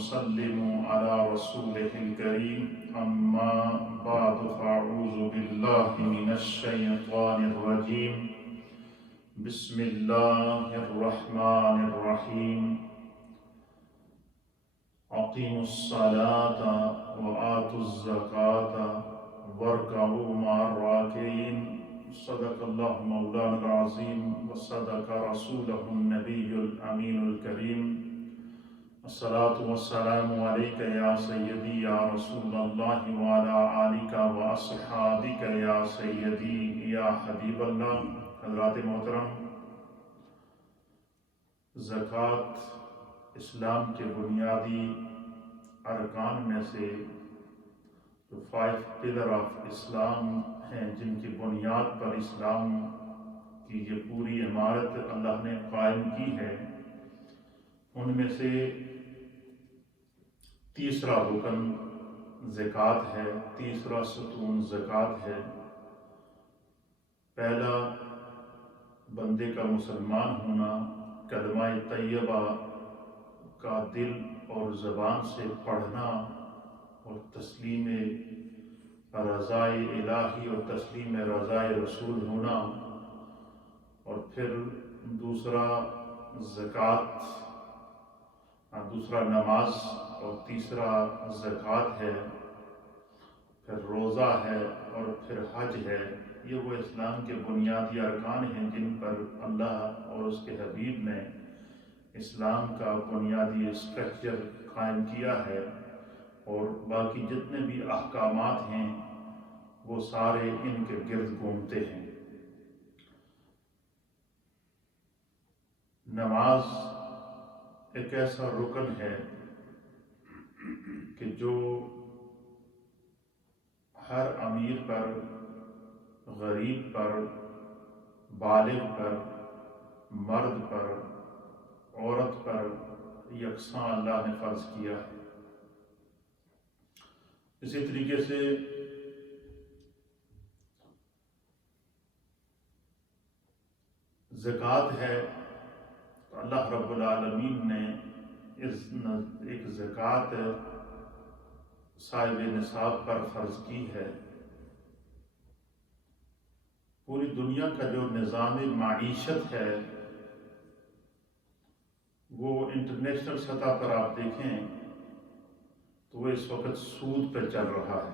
ونسلم على رسوله الكريم أما بعد فأعوذ بالله من الشيطان الرجيم بسم الله الرحمن الرحيم أقيموا الصلاة وآتوا الزكاة واركعوا مع الراكعين صدق الله مولانا العظيم وصدق رسوله النبي الأمين الكريم الصلاة والسلام عليك يا سيدي يا رسول الله وعلى آلك وأصحابك يا سيدي يا حبيب الله. حضرات محترم، زکوٰۃ اسلام کے بنیادی ارکان میں سے جو 5 پلر آف اسلام ہیں، جن کی بنیاد پر اسلام کی یہ پوری عمارت اللہ نے قائم کی ہے، ان میں سے تیسرا رکن زکوٰۃ ہے، تیسرا ستون زکوٰۃ ہے. پہلا بندے کا مسلمان ہونا، کلمہ طیبہ کا دل اور زبان سے پڑھنا اور تسلیم رضائے الہی اور تسلیم رضائے رسول ہونا، اور پھر دوسرا زکوٰۃ، دوسرا نماز اور تیسرا زکوٰۃ ہے، پھر روزہ ہے اور پھر حج ہے. یہ وہ اسلام کے بنیادی ارکان ہیں جن پر اللہ اور اس کے حبیب نے اسلام کا بنیادی اسٹرکچر قائم کیا ہے، اور باقی جتنے بھی احکامات ہیں وہ سارے ان کے گرد گھومتے ہیں. نماز ایک ایسا رکن ہے کہ جو ہر امیر پر، غریب پر، بالغ پر، مرد پر، عورت پر یکساں اللہ نے فرض کیا ہے. اسی طریقے سے زکوٰۃ ہے تو اللہ رب العالمین نے ایک زکوٰۃ صاحب نصاب پر فرض کی ہے. پوری دنیا کا جو نظام معیشت ہے وہ انٹرنیشنل سطح پر آپ دیکھیں تو وہ اس وقت سود پہ چل رہا ہے،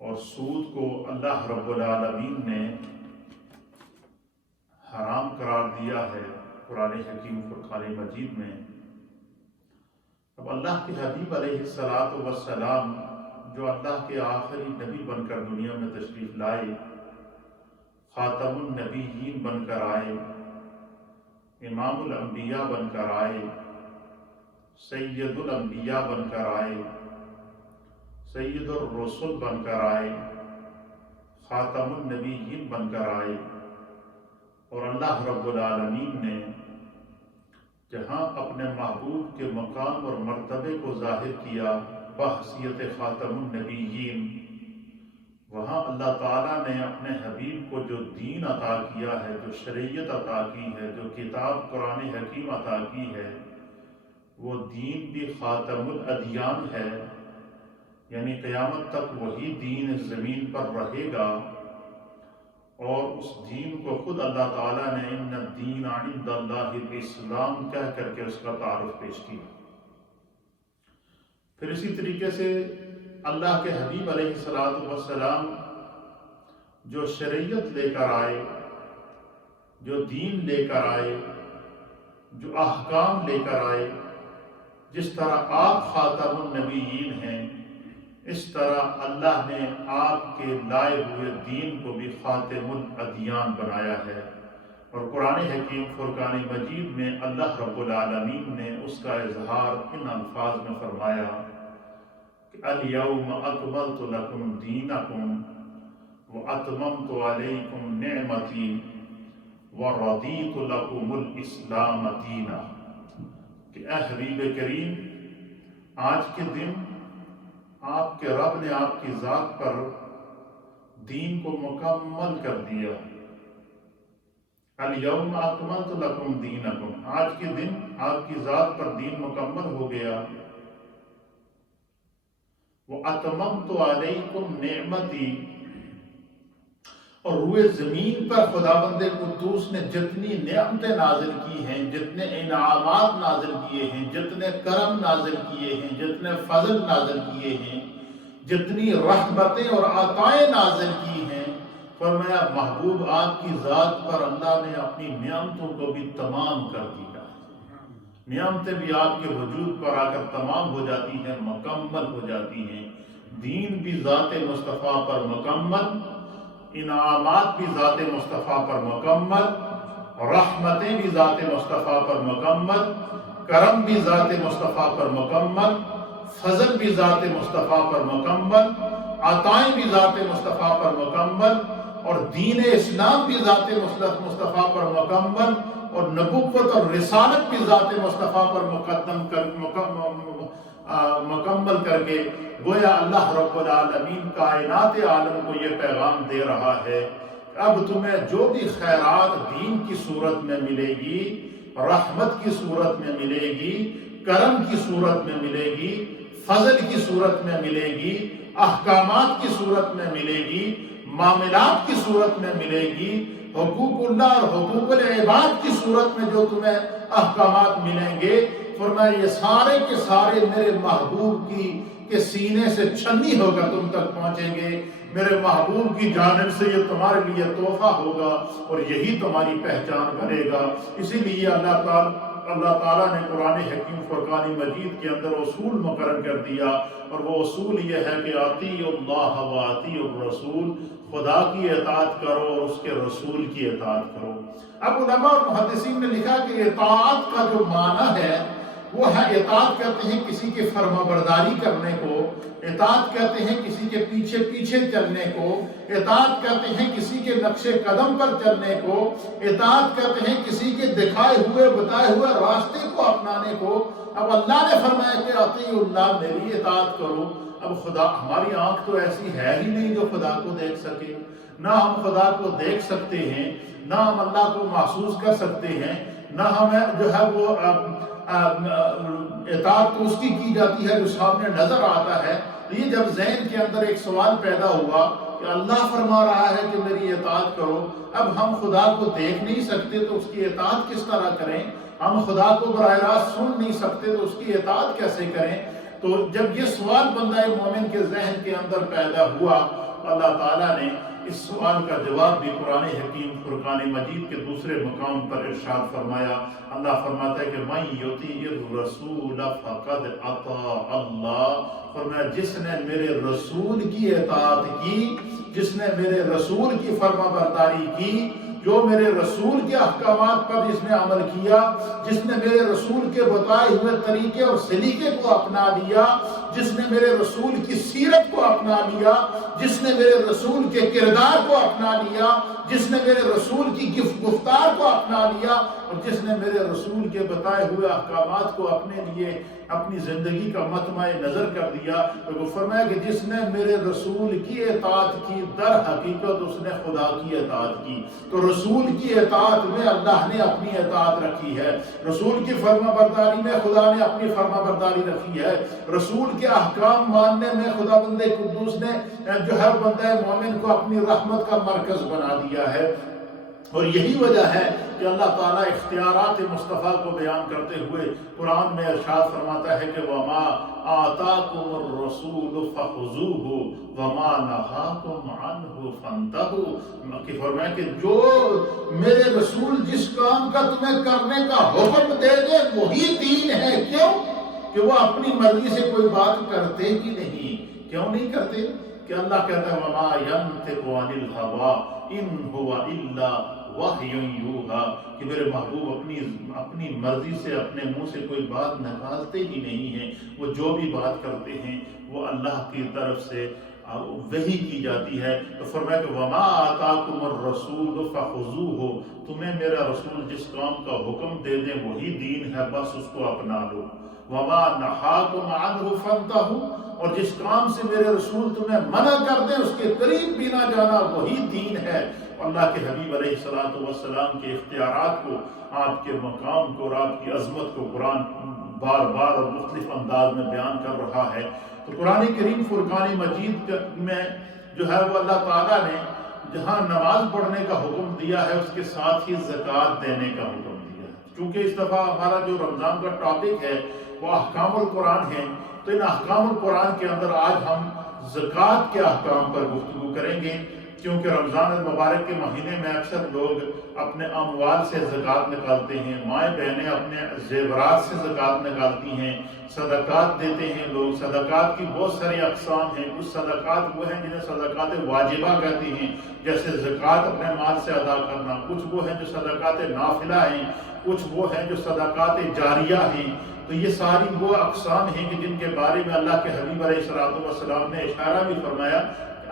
اور سود کو اللہ رب العالمین نے حرام قرار دیا ہے قرآن حکیم فرقان مجید میں. اب اللہ کے حبیب علیہ السلام جو اللہ کے آخری نبی بن کر دنیا میں تشریف لائے، خاتم النبیین بن کر آئے، امام الانبیاء بن کر آئے، سید الانبیاء بن کر آئے، سید الرسل بن کر آئے، خاتم النبیین بن کر آئے. اور اللہ رب العالمین نے جہاں اپنے محبوب کے مقام اور مرتبے کو ظاہر کیا بحیثیت خاتم النبیین، وہاں اللہ تعالیٰ نے اپنے حبیب کو جو دین عطا کیا ہے، جو شریعت عطا کی ہے، جو کتاب قرآن حکیم عطا کی ہے، وہ دین بھی خاتم الادیان ہے. یعنی قیامت تک وہی دین اس زمین پر رہے گا، اور اس دین کو خود اللہ تعالیٰ نے ان الدین عند اللہ الاسلام کہہ کر کے اس کا تعارف پیش کیا. پھر اسی طریقے سے اللہ کے حبیب علیہ السلام جو شریعت لے کر آئے، جو دین لے کر آئے، جو احکام لے کر آئے، جس طرح آپ خاتم النبیین ہیں، اس طرح اللہ نے آپ کے لائے ہوئے دین کو بھی خاتم الادیان بنایا ہے. اور قرآن حکیم فرقان مجید میں اللہ رب العالمین نے اس کا اظہار ان الفاظ میں فرمایا کہ الیوم اکملت لکم دینکم واتممت علیکم نعمتی ورضیت لکم الاسلام دینا. کہ اے حبیب کریم، آج کے دن آپ کے رب نے آپ کی ذات پر دین کو مکمل کر دیا، الیوم اکملت لکم دینکم، آج کے دن آپ کی ذات پر دین مکمل ہو گیا۔ وَأَتْمَمْتُ عَلَيْكُمْ نِعْمَتِي، اور روئے زمین پر خداوند قدوس نے جتنی نعمتیں نازل کی ہیں، جتنے انعامات نازل کیے ہیں، جتنے کرم نازل کیے ہیں، جتنے فضل نازل کیے ہیں، جتنی رحمتیں اور عطائیں نازل کی ہیں، فرمایا محبوب آپ کی ذات پر اللہ نے اپنی نعمتوں کو بھی تمام کر دیا ہے۔ نعمتیں بھی آپ کے وجود پر آ کر تمام ہو جاتی ہیں، مکمل ہو جاتی ہیں۔ دین بھی ذات مصطفیٰ پر مکمل، انعامات بھی ذات مصطفیٰ پر مکمل، رحمتیں بھی ذات مصطفیٰ پر مکمل، کرم بھی ذات مصطفیٰ پر مکمل، فضل بھی ذات مصطفیٰ پر مکمل، عطائیں بھی ذات مصطفیٰ پر مکمل، اور دین اسلام بھی ذات مصطفیٰ پر مکمل، اور نبوت اور رسالت بھی ذات مصطفیٰ پر مکمل کر کے گویا اللہ رب العالمین کائنات عالم کو یہ پیغام دے رہا ہے، اب تمہیں جو بھی خیرات دین کی صورت میں ملے گی، رحمت کی صورت میں ملے گی، کرم کی صورت میں ملے گی، فضل کی صورت میں ملے گی، احکامات کی صورت میں ملے گی، معاملات کی صورت میں ملے گی، حقوق اللہ اور حقوق العباد کی صورت میں جو تمہیں احکامات ملیں گے، فرمایا یہ سارے کے سارے میرے محبوب کے سینے سے چھنی ہو کر تم تک پہنچیں گے، میرے محبوب کی جانب سے یہ تمہارے لیے تحفہ ہوگا اور یہی تمہاری پہچان بنے گا۔ اسی لیے اللہ تعالیٰ نے قرآن حکیم فرقان مجید کے اندر اصول مقرر کر دیا، اور وہ اصول یہ ہے کہ اطیعوا اللہ و اطیعوا الرسول، خدا کی اطاعت کرو اور اس کے رسول کی اطاعت کرو۔ اب علماء اور محدثین نے لکھا کہ اطاعت کا جو معنی ہے وہ ہے، اطاعت کہتے ہیں کسی کے فرما برداری کرنے کو، اطاعت کہتے ہیں کسی کے پیچھے پیچھے چلنے کو، اطاعت کہتے ہیں کسی کے نقش قدم پر چلنے کو، اطاعت کہتے ہیں کسی کے دکھائے ہوئے بتائے ہوئے راستے کو اپنانے کو۔ اب اللہ نے فرمایا کہ اطیعوا اللہ، میری اطاعت کرو۔ اب خدا، ہماری آنکھ تو ایسی ہے ہی نہیں جو خدا کو دیکھ سکے، نہ ہم خدا کو دیکھ سکتے ہیں، نہ ہم اللہ کو محسوس کر سکتے ہیں، نہ ہمیں جو ہے وہ اطاعت تو اس کی جاتی ہے جو سامنے نظر آتا ہے۔ یہ جب ذہن کے اندر ایک سوال پیدا ہوا کہ اللہ فرما رہا ہے کہ میری اطاعت کرو، اب ہم خدا کو دیکھ نہیں سکتے تو اس کی اطاعت کس طرح کریں؟ ہم خدا کو براہ راست سن نہیں سکتے تو اس کی اطاعت کیسے کریں؟ تو جب یہ سوال بندہ مومن کے ذہن کے اندر پیدا ہوا، اللہ تعالیٰ نے اس سوال کا جواب بھی قرآن حکیم فرقان مجید کے دوسرے مقام پر ارشاد فرمایا۔ اللہ فرماتا ہے کہ مَن یُطِیعِ الرَّسُولَ فَقَدْ اَطَاعَ اللَّهَ، فرمایا جس نے میرے رسول کی اطاعت کی، جس نے میرے رسول کی فرما برداری کی، جو میرے رسول کے احکامات پر جس نے عمل کیا، جس نے میرے رسول کے بتائے ہوئے طریقے اور سلیقے کو اپنا لیا، جس نے میرے رسول کی سیرت کو اپنا لیا، جس نے میرے رسول کے کردار کو اپنا لیا، جس نے میرے رسول کی گفتار کو اپنا لیا، اور جس نے میرے رسول کے بتائے ہوئے احکامات کو اپنے لیے اپنی زندگی کا مطمع نظر کر دیا، تو فرمایا کہ جس نے میرے رسول کی اطاعت کی، در حقیقت اس نے خدا کی اطاعت کی۔ تو رسول کی اطاعت میں اللہ نے اپنی اطاعت رکھی ہے، رسول کی فرما برداری میں خدا نے اپنی فرما برداری رکھی ہے، رسول کے احکام ماننے میں خدا بندے قدوس نے جو ہے بندہ مومن کو اپنی رحمت کا مرکز بنا دیا ہے۔ اور یہی وجہ ہے کہ اللہ تعالیٰ اختیارات مصطفیٰ کو بیان کرتے ہوئے قرآن میں ارشاد فرماتا ہے کہ وَمَا آتَاكُمُ الرَّسُولُ فَخُذُوهُ وَمَا نَهَاكُمْ عَنْهُ فَانْتَهُوا، کہ فرمایا کہ جو میرے رسول جس کام کا تمہیں کرنے کا حکم دے دے وہی دین ہے۔ کیوں؟ کہ وہ اپنی مرضی سے کوئی بات کرتے ہی نہیں۔ کیوں نہیں کرتے؟ کہ اللہ کہتا ہے وَمَا يَنْطِقُ عَنِ الْهَوَىٰ إِنْ هُوَ إِلَّا وَحْيٌ يُوحَىٰ، کہ میرے محبوب اپنی مرضی سے اپنے منہ سے کوئی بات نکالتے ہی نہیں ہیں، وہ جو بھی بات کرتے ہیں وہ اللہ کی طرف سے وحی کی جاتی ہے، تو فرمایا کہ وما آتاکم الرسول فخذوہ، تمہیں میرا رسول جس کام کا حکم دے دیں وہی دین ہے، بس اس کو اپنا لو۔ وما نہاکم عنہ فانتہوا، اور جس کام سے میرے رسول تمہیں منع کر دیں اس کے قریب بھی نہ جانا، وہی دین ہے۔ اللہ کے حبیب علیہ السلام کے اختیارات کو، آپ کے مقام کو اور آپ کی عظمت کو قرآن بار بار اور مختلف انداز میں بیان کر رہا ہے۔ تو قرآن کریم فرقان مجید میں جو ہے وہ اللہ تعالیٰ نے جہاں نماز پڑھنے کا حکم دیا ہے اس کے ساتھ ہی زکوٰۃ دینے کا حکم دیا ہے۔ چونکہ اس دفعہ ہمارا جو رمضان کا ٹاپک ہے وہ احکام القرآن ہے، تو ان احکام القرآن کے اندر آج ہم زکوٰۃ کے احکام پر گفتگو کریں گے، کیونکہ رمضان المبارک کے مہینے میں اکثر لوگ اپنے اموال سے زکوٰۃ نکالتے ہیں، مائیں بہنیں اپنے زیورات سے زکوٰۃ نکالتی ہیں، صدقات دیتے ہیں لوگ۔ صدقات کی بہت ساری اقسام ہیں، کچھ صدقات وہ ہیں جنہیں صدقات واجبہ کہتے ہیں، جیسے زکوٰۃ اپنے مال سے ادا کرنا، کچھ وہ ہیں جو صدقات نافلہ ہیں، کچھ وہ ہیں جو صدقات جاریہ ہیں۔ تو یہ ساری وہ اقسام ہیں کہ جن کے بارے میں اللہ کے حبیب علیہ السلام نے اشارہ بھی فرمایا،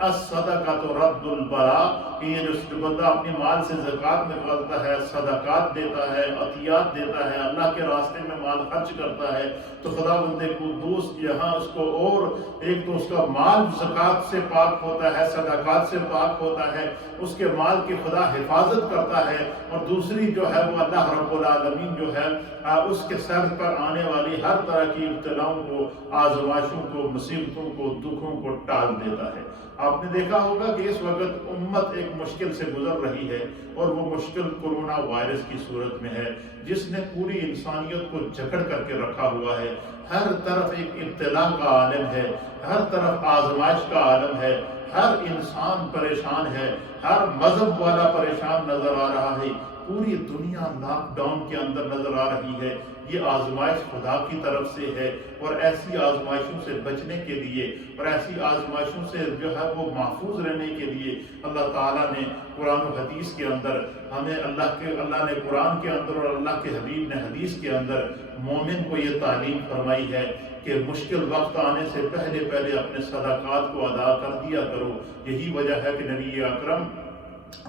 الصدقۃ رد البلاء، کہ یہ جو بندہ اپنی مال سے زکوٰۃ نکالتا ہے، صدقات دیتا ہے، عطیات دیتا ہے، اللہ کے راستے میں مال خرچ کرتا ہے، تو خدا بندے کو دوست یہاں اس کو، اور ایک تو اس کا مال زکوٰۃ سے پاک ہوتا ہے، صدقات سے پاک ہوتا ہے، اس کے مال کی خدا حفاظت کرتا ہے، اور دوسری جو ہے وہ اللہ رب العالمین جو ہے اس کے سر پر آنے والی ہر طرح کی ابتلاؤں کو، آزمائشوں کو، مصیبتوں کو، دکھوں کو ٹال دیتا ہے۔ آپ نے دیکھا ہوگا کہ اس وقت امت ایک مشکل سے گزر رہی ہے، اور وہ مشکل کورونا وائرس کی صورت میں ہے، جس نے پوری انسانیت کو جکڑ کر کے رکھا ہوا ہے۔ ہر طرف ایک ابتلا کا عالم ہے، ہر طرف آزمائش کا عالم ہے، ہر انسان پریشان ہے، ہر مذہب والا پریشان نظر آ رہا ہے، پوری دنیا لاک ڈاؤن کے اندر نظر آ رہی ہے۔ یہ آزمائش خدا کی طرف سے ہے، اور ایسی آزمائشوں سے بچنے کے لیے اور ایسی آزمائشوں سے جو ہے وہ محفوظ رہنے کے لیے اللہ تعالیٰ نے قرآن و حدیث کے اندر ہمیں اللہ نے قرآن کے اندر اور اللہ کے حبیب نے حدیث کے اندر مومن کو یہ تعلیم فرمائی ہے کہ مشکل وقت آنے سے پہلے اپنے صدقات کو ادا کر دیا کرو۔ یہی وجہ ہے کہ نبی اکرم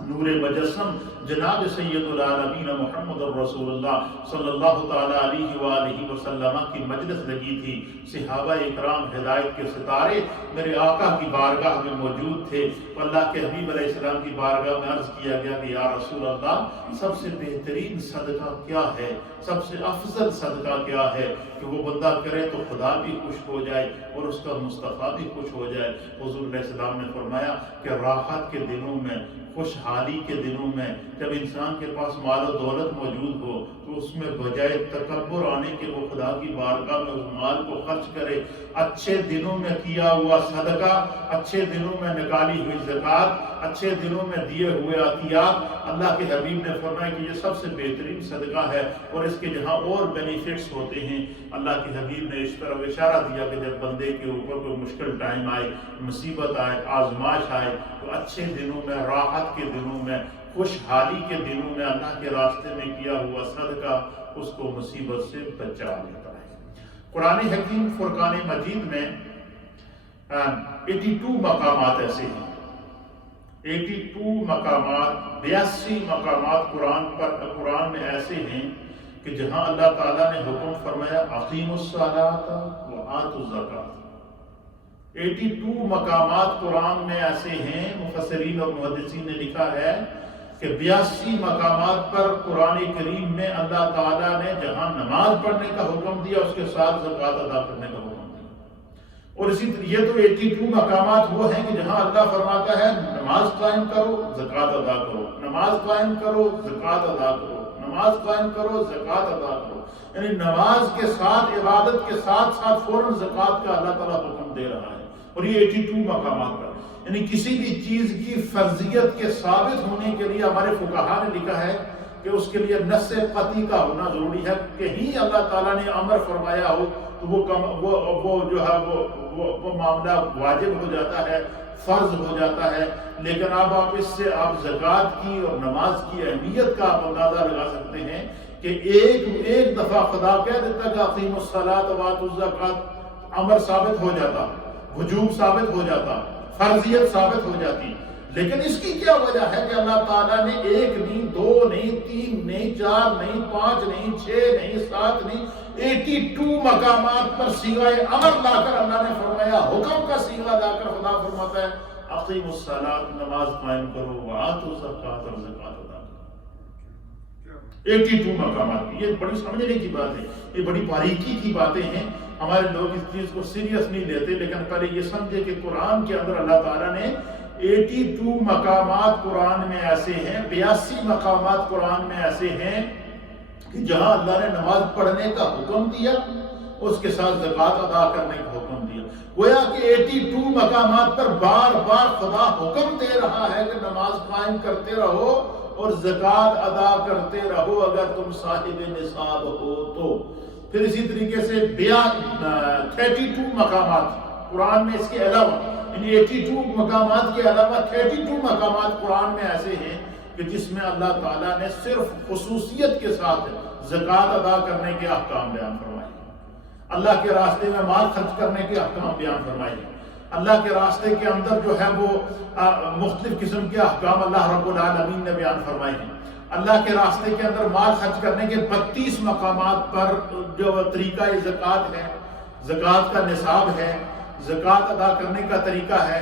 نور مجسم جناب سید العالمین محمد الرسول اللہ صلی اللہ تعالیٰ علیہ وآلہ وسلم کی مجلس لگی تھی، صحابہ اکرام ہدایت کے ستارے میرے آقا کی بارگاہ میں موجود تھے۔ اللہ کے حبیب علیہ السلام کی بارگاہ میں عرض کیا گیا کہ یا رسول اللہ، سب سے بہترین صدقہ کیا ہے، سب سے افضل صدقہ کیا ہے کہ وہ بندہ کرے تو خدا بھی خوش ہو جائے اور اس کا مصطفیٰ بھی خوش ہو جائے؟ حضور علیہ السلام نے فرمایا کہ راحت کے دنوں میں، خوشحالی کے دنوں میں، جب انسان کے پاس مال و دولت موجود ہو تو اس میں بجائے تکبر آنے کے وہ خدا کی بارگاہ میں اس مال کو خرچ کرے۔ اچھے دنوں میں کیا ہوا صدقہ، اچھے دنوں میں نکالی ہوئی زکوٰۃ، اچھے دنوں میں دیے ہوئے عطیات، اللہ کے حبیب نے فرمایا کہ یہ سب سے بہترین صدقہ ہے، اور اس کے جہاں اور بینیفٹس ہوتے ہیں۔ اللہ کے حبیب نے اس طرح اشارہ دیا کہ جب بندے کے اوپر کوئی مشکل ٹائم آئے، مصیبت آئے، آزمائش آئے، تو اچھے دنوں میں، راحت کے دنوں میں، خوشحالی کے دنوں میں اللہ کے راستے میں کیا ہوا صدقہ اس کو مصیبت سے بچا لیتا ہے۔ قرآن حکیم فرقان مجید میں 82 مقامات ایسے ہیں، 82 مقامات، 82 مقامات قرآن میں ایسے ہیں کہ جہاں اللہ تعالیٰ نے حکم فرمایا اقیموا الصلاۃ وآتوا الزکاۃ۔ 82 مقامات قرآن میں ایسے ہیں، مفسرین اور محدثین نے لکھا ہے کہ 82 مقامات پر قرآن کریم میں اللہ تعالیٰ نے جہاں نماز پڑھنے کا حکم دیا اس کے ساتھ زکوٰۃ ادا کرنے کا حکم دیا۔ اور اسی طرح یہ تو 82 مقامات وہ ہیں کہ جہاں اللہ فرماتا ہے نماز قائم کرو، زکوٰۃ ادا کرو، نماز قائم کرو، زکوٰۃ ادا کرو، نماز قائم کرو، زکوٰۃ ادا کرو، یعنی نماز کے ساتھ، عبادت کے ساتھ ساتھ فوراً زکوٰۃ کا اللہ تعالیٰ حکم دے رہا ہے۔ اور یہ 82 مقامات پر، یعنی کسی بھی چیز کی فرضیت کے ثابت ہونے کے لیے ہمارے فقہا نے لکھا ہے کہ اس کے لیے نص قطعی کا ہونا ضروری ہے۔ کہیں اللہ تعالیٰ نے امر فرمایا ہو تو وہ جو ہے وہ معاملہ واجب ہو جاتا ہے، فرض ہو جاتا ہے۔ لیکن اب آپ اس سے آپ زکوٰۃ کی اور نماز کی اہمیت کا آپ اندازہ لگا سکتے ہیں کہ ایک دفعہ خدا کہہ دیتا کہ اقیموا الصلاۃ وآتوا الزکاۃ، امر ثابت ہو جاتا، وجوب ثابت ہو جاتا، فرضیت ثابت ہو جاتی. لیکن اس کی کیا وجہ ہے کہ اللہ تعالیٰ نے 1 نہیں 2 نہیں 3 نہیں 4 نہیں 5 نہیں 6 نہیں 7 نہیں 82 مقامات پر صیغہ امر لا کر اللہ نے فرمایا، حکم کا صیغہ لا کر خدا فرماتا ہے اقیموا الصلاۃ، نماز قائم کرو، وآتوا الزکوٰۃ، اور زکوٰۃ ادا کرو. 82 مقامات. یہ بڑی سمجھنے کی بات ہے، یہ بڑی باریکی کی باتیں ہیں. ہمارے لوگ اس چیز کو سیریس نہیں لیتے، لیکن پہلے یہ سمجھے کہ قرآن کے اندر اللہ تعالیٰ نے 82 مقامات قرآن میں ایسے ہیں، 82 مقامات قرآن میں ایسے ہیں کہ جہاں اللہ نے نماز پڑھنے کا حکم دیا، اس کے ساتھ زکوٰۃ ادا کرنے کا حکم دیا. گویا کہ 82 مقامات پر بار بار خدا حکم دے رہا ہے کہ نماز قائم کرتے رہو اور زکوٰۃ ادا کرتے رہو اگر تم صاحب نصاب ہو تو. پھر اسی طریقے سے 32 مقامات قرآن میں اس کے علاوہ، یعنی 82 مقامات کے علاوہ 32 مقامات قرآن میں ایسے ہیں کہ جس میں اللہ تعالیٰ نے صرف خصوصیت کے ساتھ زکوٰۃ ادا کرنے کے احکام بیان فرمائے، اللہ کے راستے میں مال خرچ کرنے کے احکام بیان فرمائے، اللہ کے راستے کے اندر جو ہے وہ مختلف قسم کے احکام اللہ رب العالمین نے بیان فرمائے ہیں. اللہ کے راستے کے اندر مال خرچ کرنے کے 32 مقامات پر جو طریقہ زکوٰۃ ہے، زکوٰۃ کا نصاب ہے، زکوٰۃ ادا کرنے کا طریقہ ہے،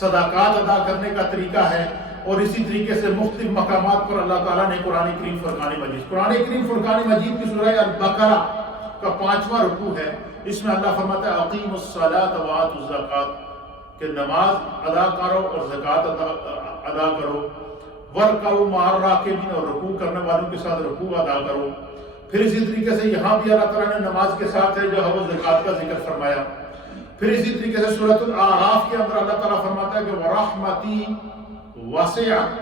صدقات ادا کرنے کا طریقہ ہے. اور اسی طریقے سے مختلف مقامات پر اللہ تعالیٰ نے قرآن کریم فرقان مجید کی سورہ البقرہ کا 5واں رکوع ہے، اس میں اللہ فرماتا ہے اقیموا الصلاۃ وآتوا الزکوٰۃ، کہ نماز ادا کرو اور زکوٰۃ ادا کرو. وارکعوا مع الراکعین، اور رکوع کرنے والوں کے ساتھ رکوع ادا کرو. پھر اسی طریقے سے یہاں بھی اللہ تعالیٰ نے نماز کے ساتھ جو ہے وہ زکوٰۃ کا ذکر فرمایا. پھر اسی طریقے سے سورۃ الاعراف کے اندر اللہ تعالیٰ فرماتا ہے کہ وَرَحْمَتِي وَسِعَتْ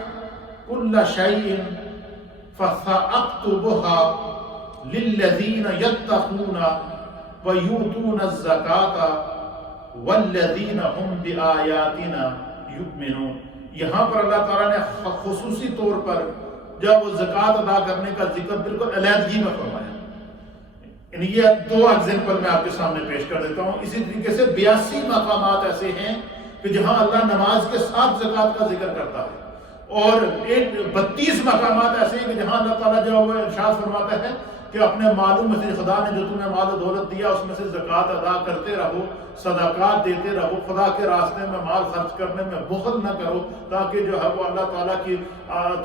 كُلَّ شَيْءٍ فَسَأَكْتُبُهَا لِلَّذِينَ يَتَّقُونَ وَيُؤْتُونَ الزَّكَاةَ وَالَّذِينَ هُمْ بِآيَاتِنَا يُؤْمِنُونَ. یہاں پر اللہ تعالیٰ نے خصوصی طور پر جب وہ زکوٰۃ ادا کرنے کا ذکر بالکل علیحدگی میں فرمایا. یعنی یہ 2 ایگزامپل میں آپ کے سامنے پیش کر دیتا ہوں. اسی طریقے سے 82 مقامات ایسے ہیں کہ جہاں اللہ نماز کے ساتھ زکوٰۃ کا ذکر کرتا ہے، اور 32 مقامات ایسے ہیں کہ جہاں اللہ تعالیٰ جو وہ ارشاد فرماتا ہے کہ اپنے مالوں میں سے خدا نے جو تمہیں مال و دولت دیا اس میں سے زکوٰۃ ادا کرتے رہو، صدقات دیتے رہو، خدا کے راستے میں مال خرچ کرنے میں بخل نہ کرو، تاکہ جو ہے وہ اللہ تعالیٰ کی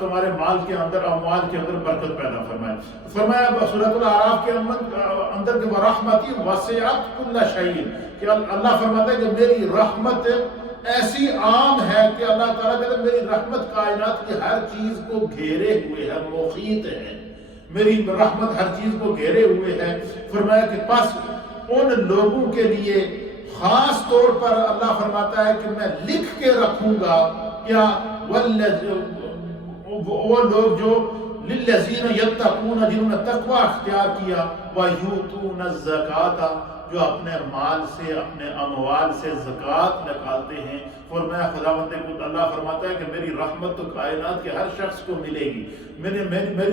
تمہارے مال کے اندر اموال کے اندر برکت پیدا فرمائے. فرمایا سورۃ الاعراف کے اندر کہ وَرَحْمَتِي وَسِعَتْ كُلَّ شَيْءٍ، کہ اللہ فرماتا ہے کہ میری رحمت ایسی عام ہے کہ اللہ تعالیٰ کہتا ہے میری رحمت کائنات کی ہر چیز کو گھیرے ہوئے ہے، محیط ہے، میری رحمت ہر چیز کو گھیرے ہوئے ہے. فرمایا کہ پس ان لوگوں کے لیے خاص طور پر اللہ فرماتا ہے کہ میں لکھ کے رکھوں گا کیا، وہ لوگ جو للذین یتقون، جنہوں نے تقوی اختیار کیا، ویؤتون الزکاۃ، جو اپنے مال سے اپنے اموال سے زکوٰۃ نکالتے ہیں. فرمایا خداوند خود اللہ فرماتا ہے کہ میری رحمت تو کائنات کے ہر شخص کو ملے گی، میری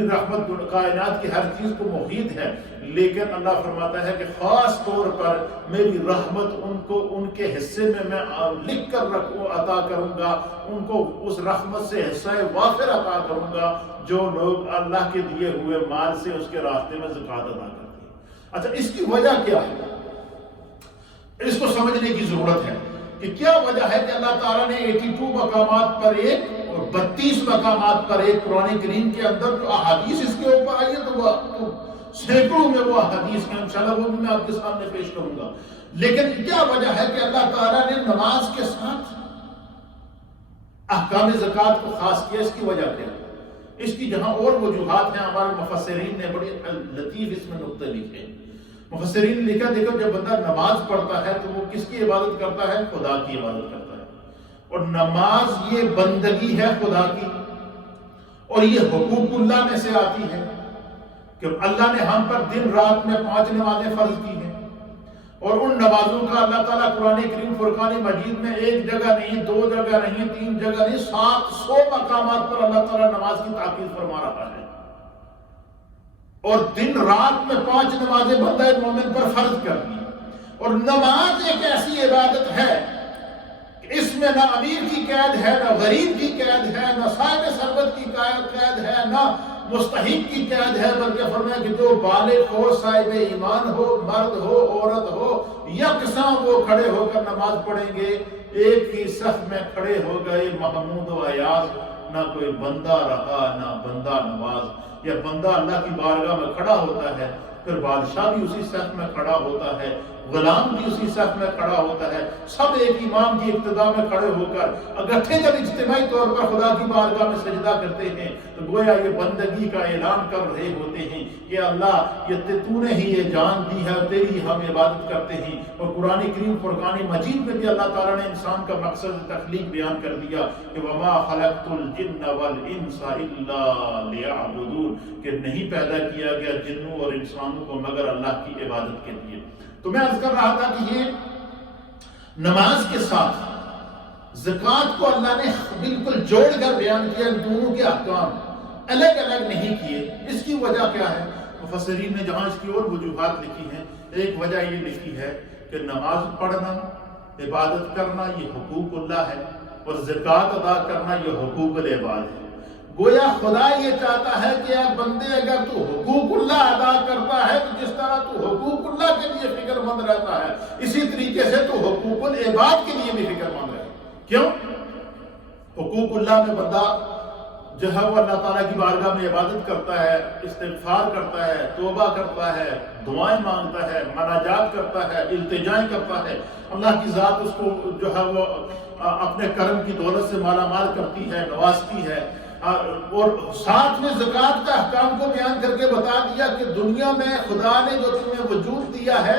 رحمت کائنات کی ہر چیز کو محیط ہے، لیکن اللہ فرماتا ہے کہ خاص طور پر میری رحمت ان کے حصے میں لکھ کر عطا کروں گا، ان کو اس رحمت سے حصہ وافر عطا کروں گا جو لوگ اللہ کے دیے ہوئے مال سے اس کے راستے میں زکوٰۃ ادا کرتے ہیں. اچھا، اس کی وجہ کیا ہے؟ اس کو سمجھنے کی ضرورت ہے کہ کیا وجہ ہے کہ اللہ تعالیٰ نے 82 مقامات پر ایک اور 32 مقامات پر ایک قرآن کریم کے اندر جو احادیث اس کے اوپر آئی ہے تو وہ سینکڑوں میں وہ احادیث ہیں، انشاءاللہ وہ بھی میں آپ کے سامنے پیش کروں گا. لیکن کیا وجہ ہے کہ اللہ تعالیٰ نے نماز کے ساتھ احکام زکوٰۃ کو خاص کیا؟ اس کی وجہ کیا ہے؟ اس کی جہاں اور وجوہات ہیں، ہمارے مفسرین نے بڑے لطیف اس میں نقطے لکھے. مفسرین نے لکھا دیکھو جب بندہ نماز پڑھتا ہے تو وہ کس کی عبادت کرتا ہے؟ خدا کی عبادت کرتا ہے. اور نماز یہ بندگی ہے خدا کی، اور یہ حقوق اللہ میں سے آتی ہے کہ اللہ نے ہم پر دن رات میں 5 نمازیں فرض کی ہیں، اور ان نمازوں کا اللہ تعالیٰ قرآن کریم فرقان مجید میں 1 جگہ نہیں، 2 جگہ نہیں، 3 جگہ نہیں، 700 مقامات پر اللہ تعالیٰ نماز کی تاکید فرما رہا ہے. اور دن رات میں 5 نمازیں بندہ مومن پر فرض کر دی. اور نماز ایک ایسی عبادت ہے، اس میں نہ امیر کی قید ہے، نہ غریب کی قید ہے، نہ صاحب ثروت کی قید ہے، نہ مستحق کی قید ہے، بلکہ فرمایا کہ جو بالغ ہو، صاحب ایمان ہو، مرد ہو، عورت ہو، یکساں وہ کھڑے ہو کر نماز پڑھیں گے، ایک ہی صف میں کھڑے ہو گئے، محمود و ایاز، نہ کوئی بندہ رہا نہ بندہ نواز۔ یا بندہ اللہ کی بارگاہ میں کھڑا ہوتا ہے، پھر بادشاہ بھی اسی صف میں کھڑا ہوتا ہے، غلام بھی اسی صف میں کھڑا ہوتا ہے، سب ایک امام کی اقتداء میں کھڑے ہو کر اکٹھے جب اجتماعی طور پر خدا کی بارگاہ میں سجدہ کرتے ہیں تو گویا یہ بندگی کا اعلان کر رہے ہوتے ہیں کہ اللہ یہ تو نے ہی یہ جان دی ہے، تیری ہم عبادت کرتے ہیں۔ اور قرآن کریم فرقان مجید میں بھی اللہ تعالیٰ نے انسان کا مقصد تخلیق بیان کر دیا کہ وَمَا خَلَقْتُ الْجِنَّ وَالْإِنسَ إِلَّا لِيَعْبُدُونَ، کہ نہیں پیدا کیا گیا جنوں اور انسانوں کو مگر اللہ کی عبادت کے لیے۔ تو میں عرض کر رہا تھا کہ یہ نماز کے ساتھ زکوٰۃ کو اللہ نے بالکل جوڑ کر بیان کیا، ان دونوں کے احکام الگ الگ نہیں کیے۔ اس کی وجہ کیا ہے؟ مفسرین نے جہاں اس کی اور وجوہات لکھی ہیں، ایک وجہ یہ لکھی ہے کہ نماز پڑھنا، عبادت کرنا یہ حقوق اللہ ہے، اور زکوٰۃ ادا کرنا یہ حقوق العباد ہے۔ گویا خدا یہ چاہتا ہے کہ اے بندے اگر تو حقوق اللہ ادا کرتا ہے تو جس طرح تو حقوق اللہ کے لیے فکر مند رہتا ہے، اسی طریقے سے تو حقوق العباد کے لیے بھی فکر مند رہے۔ کیوں؟ حقوق اللہ میں بندہ جو ہے وہ اللہ تعالیٰ کی بارگاہ میں عبادت کرتا ہے، استغفار کرتا ہے، توبہ کرتا ہے، دعائیں مانگتا ہے، مناجات کرتا ہے، التجائیں کرتا ہے، اللہ کی ذات اس کو جو ہے وہ اپنے کرم کی دولت سے مالا مال کرتی ہے، نوازتی ہے۔ اور ساتھ میں زکوٰۃ کا احکام کو بیان کر کے بتا دیا کہ دنیا میں خدا نے جو تمہیں وجود دیا ہے،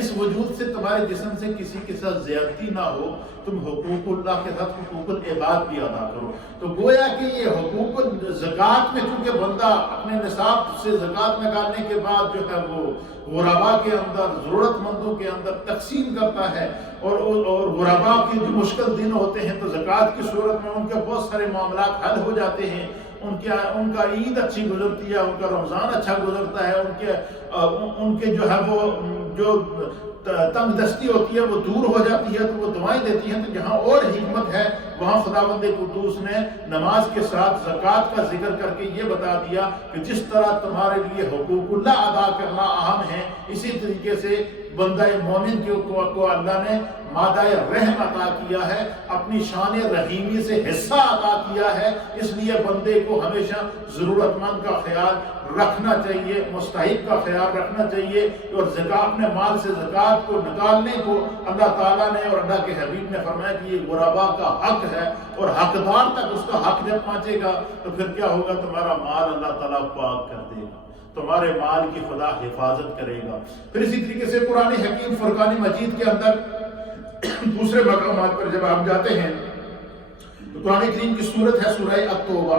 اس وجود سے تمہارے جسم سے کسی کے ساتھ زیادتی نہ ہو، تم حقوق اللہ کے ساتھ حقوق العباد بھی ادا کرو۔ تو گویا کہ یہ حقوق زکوٰۃ میں چونکہ بندہ اپنے نصاب سے زکوٰۃ نکالنے کے بعد جو ہے وہ غربا کے اندر، ضرورت مندوں کے اندر تقسیم کرتا ہے، اور غربا کے جو مشکل دن ہوتے ہیں تو زکوٰۃ کی صورت میں ان کے بہت سارے معاملات حل ہو جاتے ہیں، ان کا عید اچھی گزرتی ہے، ان کا رمضان اچھا گزرتا ہے، ان کے جو ہے وہ جو تنگ دستی ہوتی ہے وہ دور ہو جاتی ہے، تو وہ دعائیں دیتی ہیں۔ تو جہاں اور حکمت ہے وہاں خداوند قدوس نے نماز کے ساتھ زکوٰۃ کا ذکر کر کے یہ بتا دیا کہ جس طرح تمہارے لیے حقوق اللہ ادا کرنا اہم ہے، اسی طریقے سے بندہ مومن کو اللہ نے مادہ رحم عطا کیا ہے، اپنی شان رحیمی سے حصہ عطا کیا ہے۔ اس لیے بندے کو ہمیشہ ضرورت مند کا خیال رکھنا چاہیے، مستحق کا خیال رکھنا چاہیے، اور اپنے مال سے زکوٰۃ کو نکالنے کو اللہ تعالیٰ نے اور اللہ کے حبیب نے فرمایا کہ یہ غربا کا حق ہے، اور حقدار تک اس کا حق جب پہنچے گا تو پھر کیا ہوگا؟ تمہارا مال اللہ تعالیٰ پاک کر دے گا، تمہارے مال کی خدا حفاظت کرے گا۔ پھر اسی طریقے سے قرآن حکیم فرقان مجید کے اندر دوسرے مقامات پر جب آپ جاتے ہیں تو قرآن کریم کی سورت ہے سورہ التوبہ۔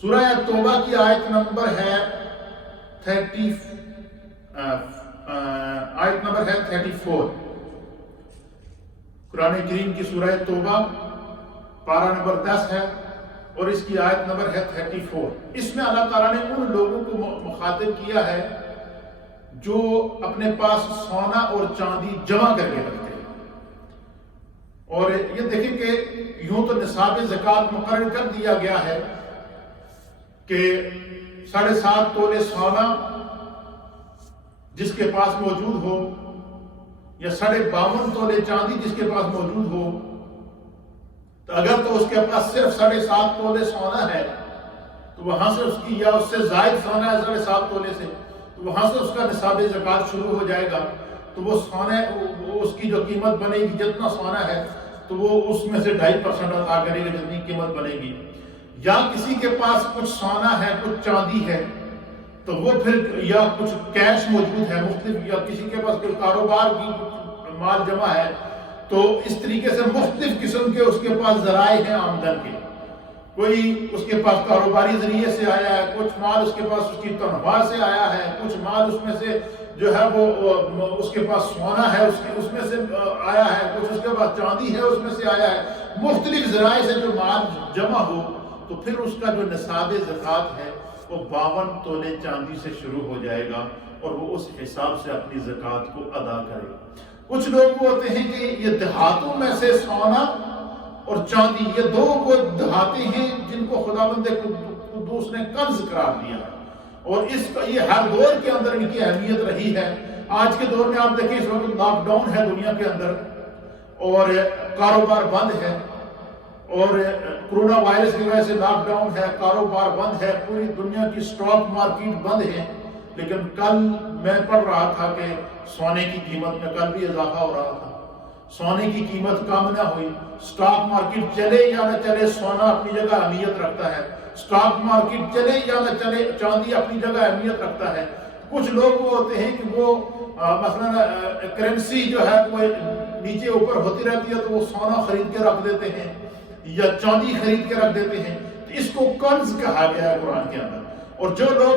سورہ التوبہ کی آیت نمبر ہے 34۔ قرآن کریم کی سورہ توبہ پارہ نمبر 10 ہے اور اس کی آیت نمبر ہے 34۔ اس میں اللہ تعالیٰ نے ان لوگوں کو مخاطب کیا ہے جو اپنے پاس سونا اور چاندی جمع کر کے رکھتے ہیں، اور یہ دیکھیں کہ یوں تو نصاب زکوٰۃ مقرر کر دیا گیا ہے کہ 7.5 تولے سونا جس کے پاس موجود ہو، یا 52.5 تولے چاندی جس کے پاس موجود ہو، تو اگر تو اس کے پاس صرف 7.5 تولے سونا ہے تو وہاں سے اس کی، یا اس سے زائد سونا ہے 7.5 تولے سے، تو وہاں سے اس کا نصاب زکوٰۃ شروع ہو جائے گا۔ تو وہ سونے، اس کی جو قیمت بنے گی، جتنا سونا ہے تو وہ اس میں سے 2.5% عطا کرے گا جتنی قیمت بنے گی۔ یا کسی کے پاس کچھ سونا ہے، کچھ چاندی ہے، تو وہ پھر یا کچھ کیش موجود ہے مختلف، یا کسی کے پاس کوئی کاروبار کی مال جمع ہے، تو اس طریقے سے مختلف قسم کے اس کے پاس ذرائع ہیں آمدن کے۔ کوئی اس کے پاس کاروباری ذریعے سے آیا ہے، کچھ مال اس کے پاس اس کی تنخواہ سے آیا ہے، کچھ مال اس میں سے جو ہے وہ اس کے پاس سونا ہے اس میں سے آیا ہے، کچھ اس کے پاس چاندی ہے اس میں سے آیا ہے۔ مختلف ذرائع سے جو مال جمع ہو تو پھر اس کا جو نصاب زکوٰۃ ہے وہ 52 تولے چاندی سے شروع ہو جائے گا، اور وہ اس حساب سے اپنی زکوٰۃ کو ادا کرے گا۔ کچھ لوگ وہ ہوتے ہیں کہ یہ دہاتوں میں سے سونا اور چاندی، یہ دو وہ دہاتے ہیں جن کو خداوند قدوس نے کنز قرار دیا ہے، اور یہ ہر دور کے اندر ان کی اہمیت رہی ہے۔ آج کے دور میں آپ دیکھیں اس وقت لاک ڈاؤن ہے دنیا کے اندر، اور کاروبار بند ہے، اور کرونا وائرس کی وجہ سے لاک ڈاؤن ہے، کاروبار بند ہے، پوری دنیا کی سٹاک مارکیٹ بند ہے۔ لیکن کل میں پڑھ رہا تھا کہ سونے کی قیمت میں کل بھی اضافہ ہو رہا تھا، سونے کی قیمت کم نہ ہوئی۔ سٹاک مارکیٹ چلے یا نہ چلے، سونا اپنی جگہ اہمیت رکھتا ہے، سٹاک مارکیٹ چلے یا نہ چلے، چاندی اپنی جگہ اہمیت رکھتا ہے۔ کچھ لوگ وہ ہوتے ہیں کہ وہ مثلا کرنسی جو ہے وہ نیچے اوپر ہوتی رہتی ہے تو وہ سونا خرید کے رکھ دیتے ہیں یا چاندی خرید کے رکھ دیتے ہیں، تو اس کو کنز کہا گیا ہے قرآن کے اندر۔ اور جو لوگ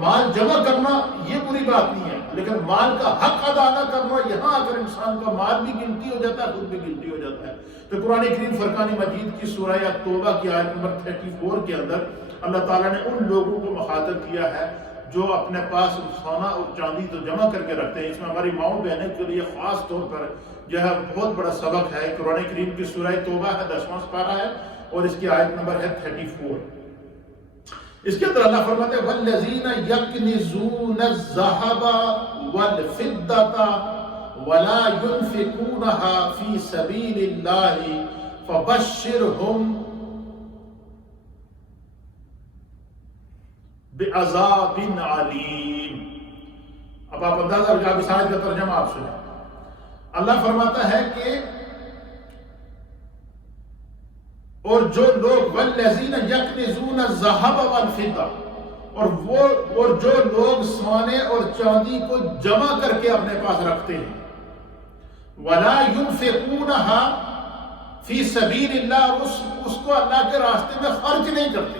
مال جمع کرنا یہ بری بات نہیں ہے، لیکن مال کا حق ادا نہ کرنا، یہاں اگر انسان کا مال بھی گنتی ہو جاتا ہے، خود بھی گنتی ہو جاتا ہے۔ تو قرآن کریم فرقان مجید کی سورہ توبہ کی آیت نمبر 34 کے اندر اللہ تعالیٰ نے ان لوگوں کو مخاطب کیا ہے جو اپنے پاس سونا اور چاندی تو جمع کر کے رکھتے ہیں۔ اس میں ہماری ماؤں بہنوں کے لیے خاص طور پر جو ہے بہت بڑا سبق ہے۔ قرآن کریم کی سورہ توبہ ہے، 10واں سپارہ ہے، اور اس کی آیت نمبر ہے 34۔ اس کے اندر اللہ فرماتے ہیں وَالَّذِينَ يَكْنِزُونَ الذَّهَبَ وَالْفِضَّةَ وَلَا يُنْفِقُونَهَا فِي سَبِيلِ اللَّهِ فَبَشِّرْهُمْ بِعَذَابٍ عَلِيمٍ۔ اب آپ اندازہ کر کے اس آیت کا ترجمہ آپ سنیں۔ اللہ فرماتا ہے کہ اور جو لوگ والذین یکنزون الذھب والفضہ، اور جو لوگ سونے اور چاندی کو جمع کر کے اپنے پاس رکھتے ہیں، ولا ينفقونها فی سبیل اللہ، اس کو اللہ کے راستے میں خرچ نہیں کرتے۔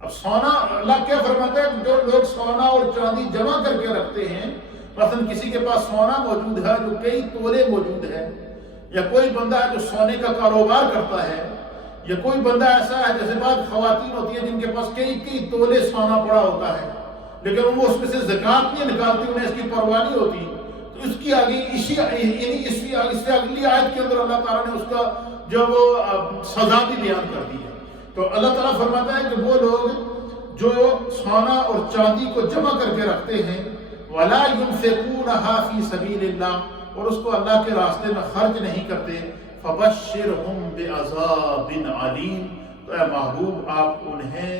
اب سونا، اللہ کیا فرماتا ہے، جو لوگ سونا اور چاندی جمع کر کے رکھتے ہیں، مثلا کسی کے پاس سونا موجود ہے جو کئی تولے موجود ہے، یا کوئی بندہ ہے جو سونے کا کاروبار کرتا ہے، یا کوئی بندہ ایسا ہے، جیسے بعض خواتین ہوتی ہیں جن کے پاس کئی تولے سونا پڑا ہوتا ہے، لیکن وہ اس میں سے زکوٰۃ نہیں نکالتی، انہیں اس کی پرواہ نہیں ہوتی، تو اس کی آگے اس سے اگلی آیت کے اندر اللہ تعالیٰ نے اس کا جو وہ سزا بھی بیان کر دی ہے۔ تو اللہ تعالیٰ فرماتا ہے کہ وہ لوگ جو سونا اور چاندی کو جمع کر کے رکھتے ہیں، وَلَا يُنْفِقُونَهَا فِي سَبِيلِ اللَّهِ، اور اس کو اللہ کے راستے میں خرچ نہیں کرتے، فَبَشِّرْهُمْ بِعَذَابٍ عَلِيمٍ، تو اے محبوب آپ انہیں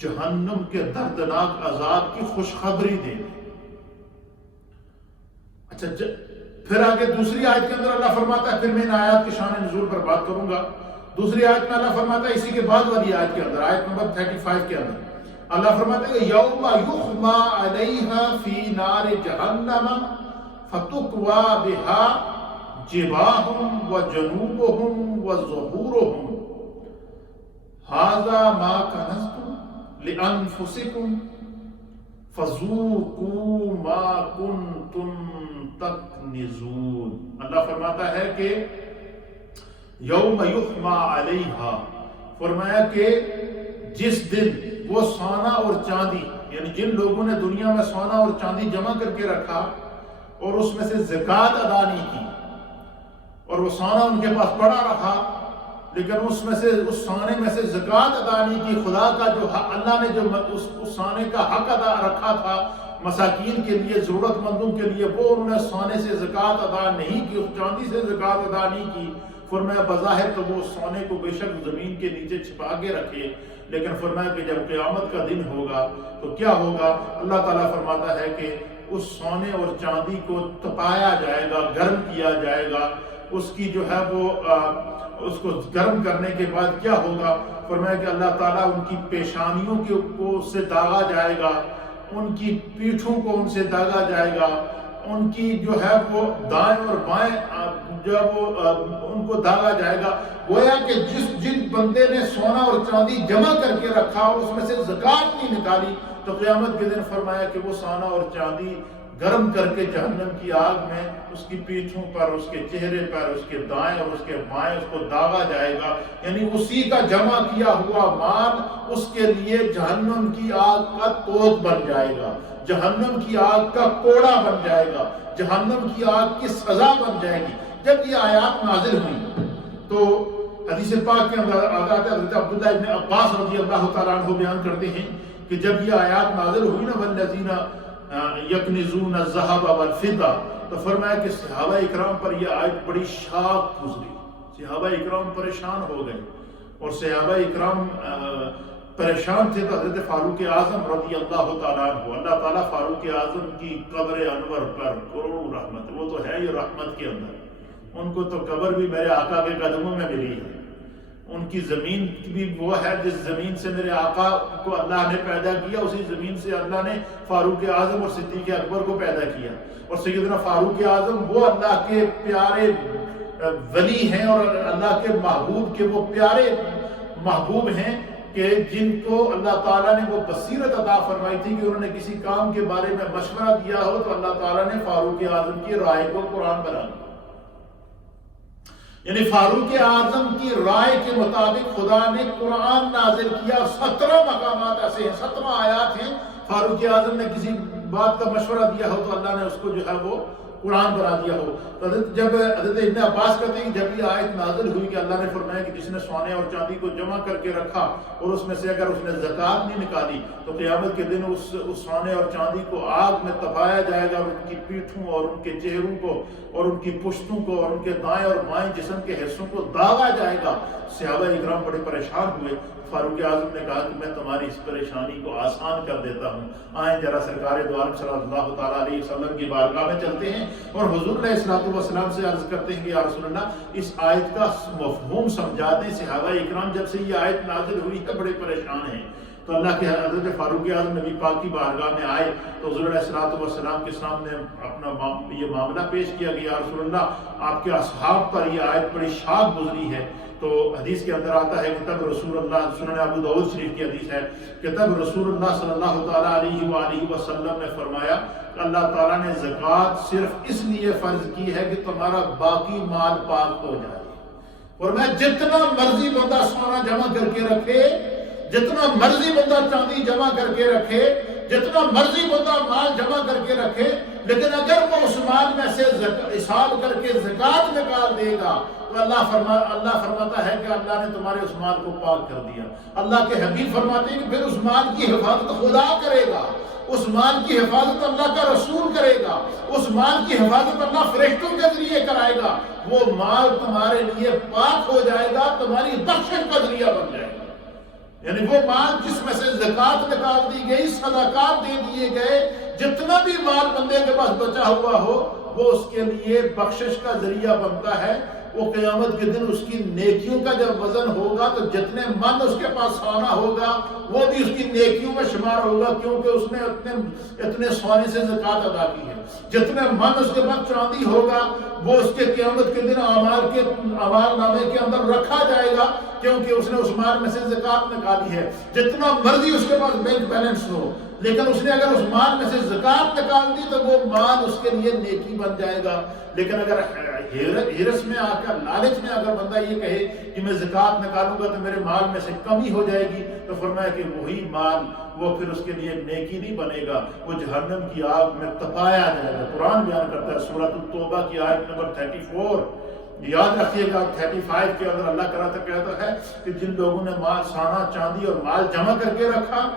جہنم کے دردناک عذاب کی خوشخبری دیں۔ اچھا، پھر آگے دوسری آیت کے اندر اللہ فرماتا ہے، پھر میں ان آیات کی شان نزول پر بات کروں گا۔ دوسری آیت میں اللہ فرماتا ہے، اسی کے بعد والی آیت کے اندر، آیت نمبر 35 کے اندر اللہ فرماتا ہے کہ یوم یحما علیہا فی نار جہنم فتکوی بہا جباہہم وجنوبہم وظہورہم ھذا ما کنزتم لانفسکم فذوقوا ما کنتم تکنزون۔ اللہ فرماتا ہے کہ یوم یحما علیہا، فرمایا کہ جس دن وہ سونا اور چاندی، یعنی جن لوگوں نے دنیا میں سونا اور چاندی جمع کر کے رکھا اور اس میں سے زکوٰۃ ادا نہیں کی، اور وہ سونا ان کے پاس پڑا رہا، لیکن اس میں سے اس سونے میں سے زکوٰۃ ادا نہیں کی، خدا کا جو اللہ نے جو اس سونے کا حق ادا رکھا تھا مساکین کے لیے، ضرورت مندوں کے لیے، وہ انہوں نے سونے سے زکوٰۃ ادا نہیں کی، اس چاندی سے زکوٰۃ ادا نہیں کی۔ فرمایا بظاہر تو وہ سونے کو بے شک زمین کے نیچے چھپا کے رکھے، لیکن فرمایا کہ جب قیامت کا دن ہوگا تو کیا ہوگا؟ اللہ تعالیٰ فرماتا ہے کہ اس سونے اور چاندی کو تپایا جائے گا، گرم کیا جائے گا، اس کی جو ہے وہ اس کو گرم کرنے کے بعد کیا ہوگا؟ فرمایا کہ اللہ تعالیٰ ان کی پیشانیوں کو سے داغا جائے گا، ان کی پیٹھوں کو ان سے داغا جائے گا، ان کی جو ہے وہ دائیں اور بائیں جو وہ ان کو داغا جائے گا۔ گویا کہ جن بندے نے سونا اور چاندی جمع کر کے رکھا اور اس میں سے زکوٰۃ نہیں نکالی، تو قیامت کے دن فرمایا کہ وہ سونا اور چاندی گرم کر کے جہنم کی آگ میں اس کی پیٹھوں پر، اس کے چہرے پر، اس کے دائیں اور اس کے بائیں اس کو داغا جائے گا، یعنی اسی کا جمع کیا ہوا مال اس کے لیے جہنم کی آگ کا توق بن جائے گا۔ جہنم کی آگ کا کوڑا بن جائے گا، جہنم کی آگ کی سزا بن جائے گی۔ جب یہ آیات نازل ہوئی تو حدیث پاک کے اندر آتا ہے، حضرت عبداللہ ابن عباس رضی اللہ تعالیٰ عنہ بیان کرتے ہیں کہ جب یہ آیات نازل ہوئی نا والذین یکنزون الذھب والفضہ، تو فرمایا کہ صحابہ اکرام پر یہ آیت بڑی شاق گزری، صحابہ اکرام پریشان ہو گئے، اور صحابہ اکرام پریشان تھے تو حضرت فاروق اعظم رضی اللہ تعالیٰ عنہ، اللہ تعالیٰ فاروق اعظم کی قبر انور پر کروڑوں رحمت، وہ تو ہے یہ رحمت کے اندر، ان کو تو قبر بھی میرے آقا کے قدموں میں ملی ہے، ان کی زمین بھی وہ ہے جس زمین سے میرے آقا کو اللہ نے پیدا کیا، اسی زمین سے اللہ نے فاروق اعظم اور صدیق اکبر کو پیدا کیا، اور سیدنا فاروق اعظم وہ اللہ کے پیارے ولی ہیں اور اللہ کے محبوب کے وہ پیارے محبوب ہیں کہ جن کو اللہ تعالیٰ نے وہ بصیرت عطا فرمائی تھی کہ انہوں نے کسی کام کے بارے میں مشورہ دیا ہو تو اللہ تعالیٰ نے فاروق اعظم کی رائے کو قرآن بنا دیا، یعنی فاروق اعظم کی رائے کے مطابق خدا نے قرآن نازل کیا۔ 17 مقامات ایسے ہیں، 17 آیات ہیں، فاروق اعظم نے کسی بات کا مشورہ دیا ہو تو اللہ نے اس کو جو ہے وہ قرآن بنا دیا ہو۔ تو جب حضرت ابن عباس کہتے ہیں کہ جب یہ آیت نازل ہوئی کہ اللہ نے فرمایا کہ جس نے سونے اور چاندی کو جمع کر کے رکھا اور اس میں سے اگر اس نے زکوٰۃ نہیں نکالی تو قیامت کے دن اس سونے اور چاندی کو آگ میں تپایا جائے گا، اور ان کی پیٹھوں اور ان کے چہروں کو اور ان کی پشتوں کو اور ان کے دائیں اور بائیں جسم کے حصوں کو داغا جائے گا۔ صحابہ اکرام بڑے پریشان ہوئے۔ فاروق اعظم نے کہا کہ میں تمہاری اس پریشانی کو آسان کر دیتا ہوں، آئیں ذرا سرکار دو عالم صلی اللہ تعالیٰ علیہ وسلم کی بارگاہ میں چلتے ہیں اور حضور علیہ الصلوۃ والسلام سے عرض کرتے ہیں کہ یا رسول اللہ اس آیت کا مفہوم سمجھا دیں۔ صحابہ اکرام جب سے یہ آیت نازل ہوئی ہے بڑے پریشان ہیں، تو اللہ کے حضرت فاروق اعظم نبی پاک کی بارگاہ میں آئے تو حضور علیہ الصلوۃ والسلام کے سامنے اپنا یہ معاملہ پیش کیا کہ یا رسول اللہ آپ کے اصحاب پر یہ آیت بڑی شاق گزری ہے۔ تو حدیث کے اندر آتا ہے کہ تب رسول اللہ، سنن ابو داؤد شریف کی حدیث ہے کہ تب رسول اللہ صلی اللہ تعالیٰ علیہ وآلہ وسلم نے فرمایا کہ اللہ تعالیٰ نے زکوٰۃ صرف اس لیے فرض کی ہے کہ تمہارا باقی مال پاک ہو جائے، اور میں جتنا مرضی بندہ سونا جمع کر کے رکھے، جتنا مرضی بندہ چاندی جمع کر کے رکھے، جتنا مرضی بندہ مال جمع کر کے رکھے، لیکن اگر وہ اس مال میں سے حساب کر کے زکوٰۃ نکال دے گا تو اللہ فرماتا ہے کہ اللہ نے تمہارے اس مال کو پاک کر دیا۔ اللہ کے حبیب فرماتے ہیں کہ پھر اس مال کی حفاظت خدا کرے گا، اس مال کی حفاظت اللہ کا رسول کرے گا، اس مال کی حفاظت اللہ فرشتوں کے ذریعے کرائے گا، وہ مال تمہارے لیے پاک ہو جائے گا، تمہاری بخشش کا ذریعہ بن جائے گا۔ یعنی وہ مال جس میں سے زکوٰۃ نکال دی گئی، صدقات دے دیے گئے، جتنا بھی مال بندے کے پاس بچا ہوا ہو وہ اس کے لیے بخشش کا ذریعہ بنتا ہے۔ وہ قیامت کے دن اس کی نیکیوں کا جب وزن ہوگا تو جتنے من اس کے پاس سونا ہوگا وہ بھی اس کی نیکیوں میں شمار ہوگا، کیونکہ اس نے اتنے سونے سے زکوٰۃ ادا کی ہے۔ جتنے من اس کے پاس چاندی ہوگا وہ اس کے قیامت کے دن اعمال نامے کے اندر رکھا جائے گا، کیونکہ اس نے اس مال میں سے زکوٰۃ نکالی ہے۔ جتنا مرضی اس کے پاس بینک بیلنس ہو، لیکن اس نے اگر اس مال میں سے زکوٰۃ نکال دی تو وہ مال اس کے لیے نیکی بن جائے گا۔ لیکن اگر ہرس میں آ کر، لالچ میں اگر بندہ یہ کہے کہ میں زکوٰۃ نکالوں گا تو میرے مال میں سے کمی ہو جائے گی، تو فرمایا کہ وہی مال وہ پھر اس کے لیے نیکی نہیں بنے گا، وہ جہنم کی آگ میں تپایا جائے گا۔ قرآن بیان کرتا ہے سورۃ التوبہ کی آیت نمبر 34، یاد رکھیے گا 35 کے اندر اللہ کہتا ہے کہ جن لوگوں نے مال، سونا چاندی اور مال جمع کر کے رکھا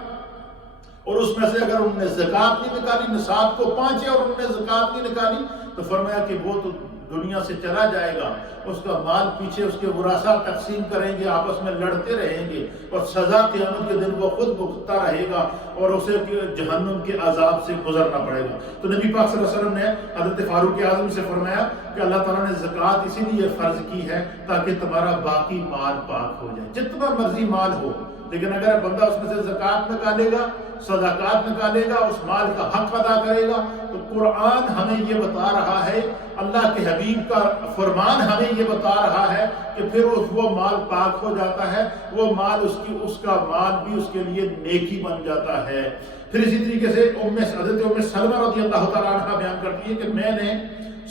اور اس میں سے اگر انہوں نے زکوٰۃ نہیں نکالی، نصاب کو پہنچے اور انہوں نے زکوٰۃ نہیں نکالی، تو فرمایا کہ وہ تو دنیا سے چلا جائے گا، اس کا مال پیچھے اس کے ورثاء تقسیم کریں گے، آپس میں لڑتے رہیں گے، اور سزا قیامت کے دن وہ خود بھگتتا رہے گا اور اسے جہنم کے عذاب سے گزرنا پڑے گا۔ تو نبی پاک صلی اللہ علیہ وسلم نے حضرت فاروق اعظم سے فرمایا کہ اللہ تعالیٰ نے زکوٰۃ اسی لیے فرض کی ہے تاکہ تمہارا باقی مال پاک ہو جائے، جتنا مرضی مال ہو، لیکن اگر بندہ اس میں سے زکوٰۃ نکالے گا، صدقات نکالے گا، اس مال کا حق ادا کرے گا، تو قرآن ہمیں یہ بتا رہا ہے، اللہ کے حبیب کا فرمان ہمیں یہ بتا رہا ہے کہ پھر وہ مال پاک ہو جاتا ہے، وہ مال اس کا مال بھی اس کے لیے نیکی بن جاتا ہے۔ پھر اسی طریقے سے حضرت ام سلمہ رضی اللہ تعالیٰ عنہ بیان کرتی ہے کہ میں نے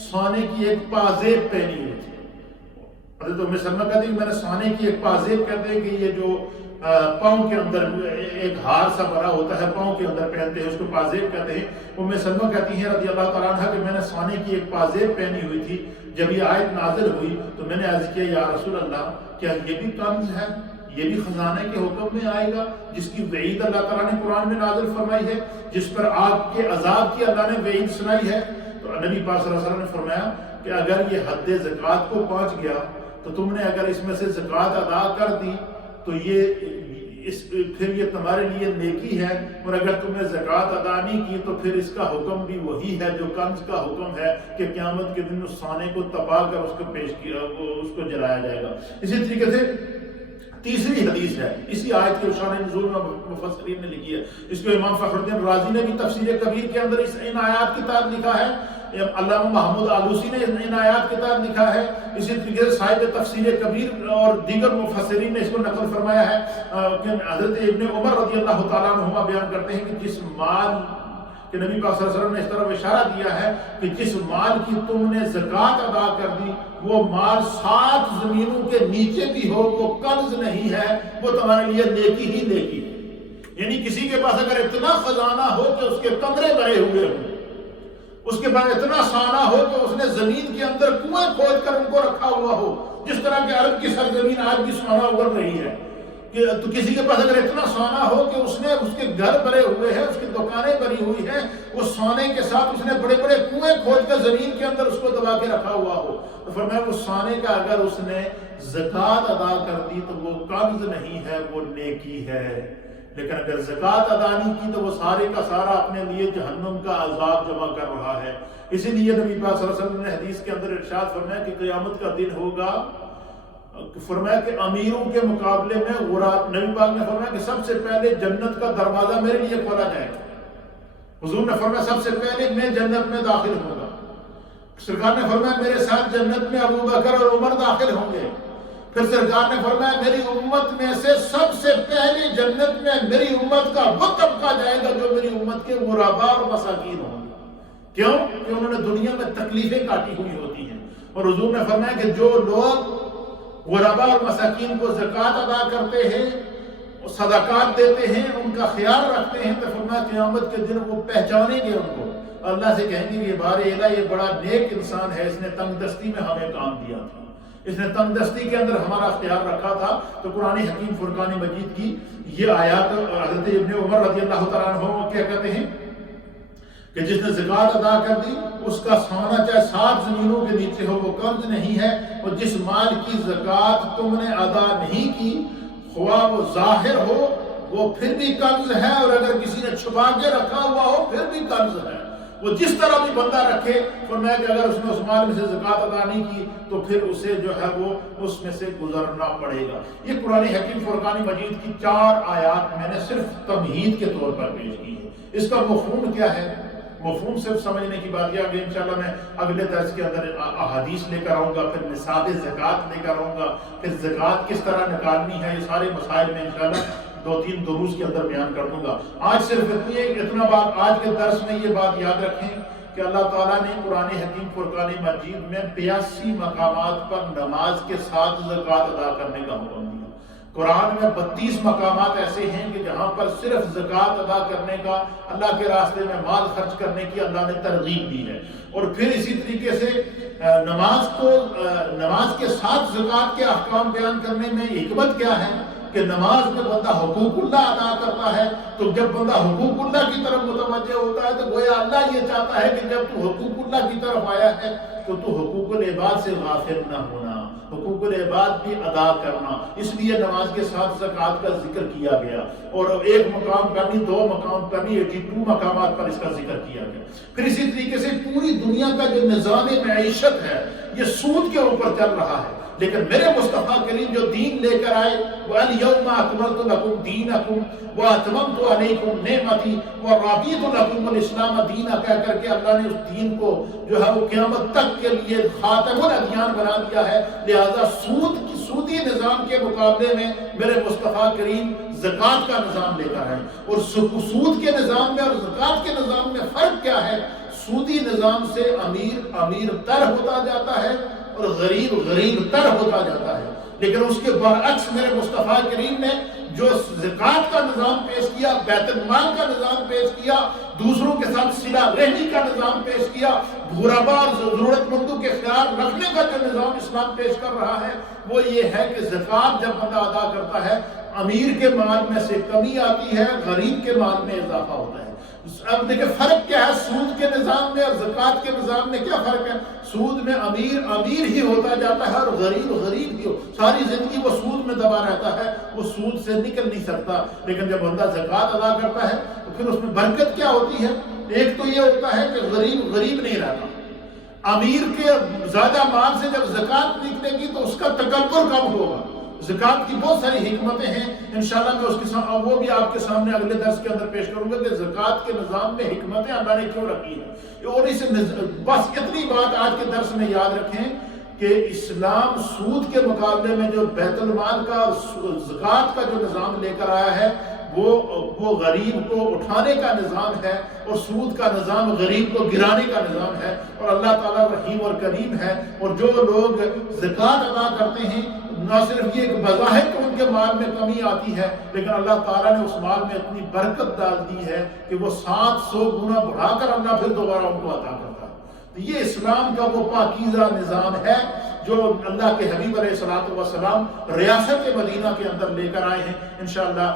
سونے کی ایک پازیب پہنی ہوئی تھی۔ حضرت ام سلمہ کہتی ہے کہ میں نے سونے کی ایک پازیب، کہتے ہیں کہ یہ جو پاؤں کے اندر ایک ہار سا بنا ہوتا ہے، پاؤں کے اندر پہنتے ہیں، اس کو پازیب کہتے ہیں۔ ام سلمہ کہتی ہیں رضی اللہ تعالیٰ عنہ کہ میں نے سونے کی ایک پازیب پہنی ہوئی تھی، جب یہ آیت نازل ہوئی تو میں نے عرض کیا یا رسول اللہ کیا یہ بھی کنز ہے، یہ بھی خزانے کے حکم میں آئے گا جس کی وعید اللہ تعالیٰ نے قرآن میں نازل فرمائی ہے، جس پر آگ کے عذاب کی اللہ نے وعید سنائی ہے؟ تو نبی پاک صلی اللہ علیہ وسلم نے فرمایا کہ اگر یہ حد زکوٰۃ کو پہنچ گیا تو تم نے اگر اس میں سے زکوٰۃ ادا کر دی تو پھر یہ تمہارے لیے نیکی ہے، اور اگر تم نے زکوٰۃ ادا نہیں کی تو پھر اس کا حکم بھی وہی ہے جو کنز کا حکم ہے کہ قیامت کے دن اس سونے کو تپا کر اس کو پیش کیا، اس کو جلایا جائے گا۔ اسی طریقے سے تیسری حدیث ہے، اسی آیت کے شان نزول میں مفسرین نے لکھی ہے، اس کو امام فخر الدین رازی نے بھی تفسیر کبیر کے اندر ان آیات کی تحت لکھا ہے، علامہ محمود آلوسی نے ان آیات کے تحت لکھا ہے، اسی طریقے سے صاحب تفسیر کبیر اور دیگر مفسرین نے اس کو نقل فرمایا ہے کہ حضرت ابن عمر رضی اللہ تعالیٰ عنہما بیان کرتے ہیں کہ جس مال کہ نبی پاک صلی اللہ علیہ وسلم نے اس طرح اشارہ دیا ہے کہ جس مال کی تم نے زکوٰۃ ادا کر دی وہ مال 7 زمینوں کے نیچے بھی ہو، وہ کنز نہیں ہے، وہ تمہارے لیے نیکی ہی نیکی ہے۔ یعنی کسی کے پاس اگر اتنا خزانہ ہو کہ اس کے کمرے بھرے ہوئے ہوں، اس کے پاس اتنا سونا ہو کہ اس نے زمین کے اندر کنویں کھود کر ان کو رکھا ہوا ہو، جس طرح کہ عرب کی سرزمین آج بھی سونا اگل رہی ہے، تو کسی کے پاس اگر اتنا سونا ہو کہ اس کے گھر بھرے ہوئے ہیں، اس کی دکانیں بھری ہوئی ہیں، اس سونے کے ساتھ اس نے بڑے بڑے کنویں کھود کر زمین کے اندر اس کو دبا کے رکھا ہوا ہو، تو فرمایا وہ سونے کا اگر اس نے زکوٰۃ ادا کر دی تو وہ قبض نہیں ہے، وہ نیکی ہے۔ لیکن اگر زکوٰۃ ادا نہیں کی تو وہ سارے کا سارا اپنے لیے جہنم کا عذاب جمع کر رہا ہے۔ اسی لیے نبی پاک صلی اللہ علیہ وسلم نے حدیث کے اندر ارشاد فرمایا کہ قیامت کا دن ہوگا، فرمایا کہ امیروں کے مقابلے میں نبی پاک نے فرمایا کہ سب سے پہلے جنت کا دروازہ میرے لیے کھولا جائے گا۔ حضور نے فرمایا سب سے پہلے میں جنت میں داخل ہوں گا۔ سرکار نے فرمایا میرے ساتھ جنت میں ابو بکر اور عمر داخل ہوں گے۔ پھر سرکار نے فرمایا میری امت میں سے سب سے پہلے جنت میں میری امت کا وہ طبقہ جائے گا جو میری امت کے غرباء اور مساکین ہوں گے۔ کیوں؟ کہ انہوں نے دنیا میں تکلیفیں کاٹی ہوئی ہوتی ہیں، اور حضور نے فرمایا کہ جو لوگ غرباء اور مساکین کو زکوٰۃ ادا کرتے ہیں، صدقات دیتے ہیں، ان کا خیال رکھتے ہیں، تو فرمایا قیامت کے دن وہ پہچانیں گے ان کو، اللہ سے کہیں گے یہ بار الہ یہ بڑا نیک انسان ہے، اس نے تنگ دستی میں ہمیں کام دیا تھا، اس نے تنگ دستی کے اندر ہمارا خیال رکھا تھا۔ تو قرآن حکیم فرقان مجید کی یہ آیات حضرت ابن عمر رضی اللہ تعالیٰ عنہ کیا کہتے ہیں کہ جس نے زکوٰۃ ادا کر دی اس کا سونا چاہے 7 زمینوں کے نیچے ہو وہ قرض نہیں ہے، اور جس مال کی زکوٰۃ تم نے ادا نہیں کی خواہ وہ ظاہر ہو وہ پھر بھی قرض ہے، اور اگر کسی نے چھپا کے رکھا ہوا ہو پھر بھی قرض ہے۔ وہ جس طرح بھی بندہ رکھے، فرمایا کہ اگر اس نے اس مال میں سے زکوٰۃ ادا نہیں کی تو پھر اسے جو ہے وہ اس میں سے گزرنا پڑے گا۔ یہ قرآن حکیم فرقان مجید کی 4 آیات میں نے صرف تمہید کے طور پر پیش کی ہے۔ اس کا مفہوم کیا ہے؟ مفہوم صرف سمجھنے کی بات یہ آگے انشاءاللہ میں اگلے درس کے اندر احادیث لے کر آؤں گا، پھر نصاب زکوٰۃ لے کر آؤں گا، پھر زکوٰۃ کس طرح نکالنی ہے، یہ سارے مسائل میں انشاءاللہ 2-3 دروس کے اندر بیان کر دوں گا۔ آج صرف اتنا بات آج کے درس میں یہ بات یاد رکھیں کہ اللہ تعالیٰ نے قرآن حکیم فرقان مجید میں 82 مقامات پر نماز کے ساتھ زکوٰۃ ادا کرنے کا حکم دیا۔ قرآن میں 32 مقامات ایسے ہیں کہ جہاں پر صرف زکوٰۃ ادا کرنے کا، اللہ کے راستے میں مال خرچ کرنے کی اللہ نے ترغیب دی ہے۔ اور پھر اسی طریقے سے نماز کے ساتھ زکوٰۃ کے احکام بیان کرنے میں حکمت کیا ہے کہ نماز میں بندہ حقوق اللہ ادا کرتا ہے، تو جب بندہ حقوق اللہ کی طرف متوجہ ہوتا ہے تو گویا اللہ یہ چاہتا ہے کہ جب تو حقوق اللہ کی طرف آیا ہے تو حقوق العباد سے غافل نہ ہونا، حقوق العباد بھی ادا کرنا۔ اس لیے نماز کے ساتھ زکوٰۃ کا ذکر کیا گیا، اور 1 مقام پر نہیں 2 مقام پر نہیں 82 مقامات پر اس کا ذکر کیا گیا۔ پھر اسی طریقے سے پوری دنیا کا جو نظام معیشت ہے یہ سود کے اوپر چل رہا ہے، لیکن میرے مصطفیٰ کریم جو دین لے کر آئے وَالْيَوْمَ أَكْمَلْتُ لَكُمْ دِينَكُمْ وَأَتْمَمْتُ عَلَيْكُمْ نِعْمَتِي وَرَضِيتُ لَكُمُ الْإِسْلَامَ دِينًا کہہ کر کے اللہ نے اس دین کو جو ہے وہ قیامت تک کے لیے خاتم الادیان بنا دیا ہے۔ لہذا سودی نظام کے مقابلے میں میرے مصطفیٰ کریم زکوٰۃ کا نظام لے کر آئے، اور سود کے نظام میں اور زکوٰۃ کے نظام میں فرق کیا ہے؟ سودی نظام سے امیر تر ہوتا جاتا ہے اور غریب تر ہوتا جاتا ہے، لیکن اس کے برعکس میرے مصطفیٰ کریم نے جو زکوٰۃ کا نظام پیش کیا، بیت المال کا نظام پیش کیا، دوسروں کے ساتھ صلہ رحمی کا نظام پیش کیا، غربا اور ضرورت مندوں کے خیال رکھنے کا جو نظام اسلام پیش کر رہا ہے وہ یہ ہے کہ زکوٰۃ جب بندہ ادا کرتا ہے امیر کے مال میں سے کمی آتی ہے، غریب کے مال میں اضافہ ہوتا ہے۔ اب دیکھیں فرق کیا ہے سود کے نظام میں اور زکوٰۃ کے نظام میں، کیا فرق ہے؟ سود میں امیر ہی ہوتا جاتا ہے اور غریب غریب ہی ساری زندگی وہ سود میں دبا رہتا ہے، وہ سود سے نکل نہیں سکتا۔ لیکن جب بندہ زکوٰۃ ادا کرتا ہے تو پھر اس میں برکت کیا ہوتی ہے؟ ایک تو یہ ہوتا ہے کہ غریب نہیں رہتا، امیر کے زیادہ مال سے جب زکوٰۃ نکلے گی تو اس کا تکبر کم ہوگا۔ زکوٰۃ کی بہت ساری حکمتیں ہیں، انشاءاللہ میں اس کے وہ بھی آپ کے سامنے اگلے درس کے اندر پیش کروں گا کہ زکوٰۃ کے نظام میں حکمتیں اللہ نے کیوں رکھی ہیں۔ اور بس اتنی بات آج کے درس میں یاد رکھیں کہ اسلام سود کے مقابلے میں جو بیت المال کا اور زکوٰۃ کا جو نظام لے کر آیا ہے وہ غریب کو اٹھانے کا نظام ہے، اور سود کا نظام غریب کو گرانے کا نظام ہے۔ اور اللہ تعالیٰ رحیم اور کریم ہے، اور جو لوگ زکوٰۃ ادا کرتے ہیں نہ صرف یہ کہ بظاہر کہ ان کے مال میں کمی آتی ہے، لیکن اللہ تعالیٰ نے اس مال میں اتنی برکت ڈال دی ہے کہ وہ 700 گنا بڑھا کر اللہ پھر دوبارہ ان کو عطا کرتا ہے۔ تو یہ اسلام کا وہ پاکیزہ نظام ہے جو اللہ کے حبیب علیہ الصلوۃ والسلام ریاست مدینہ کے اندر لے کر آئے ہیں۔ انشاءاللہ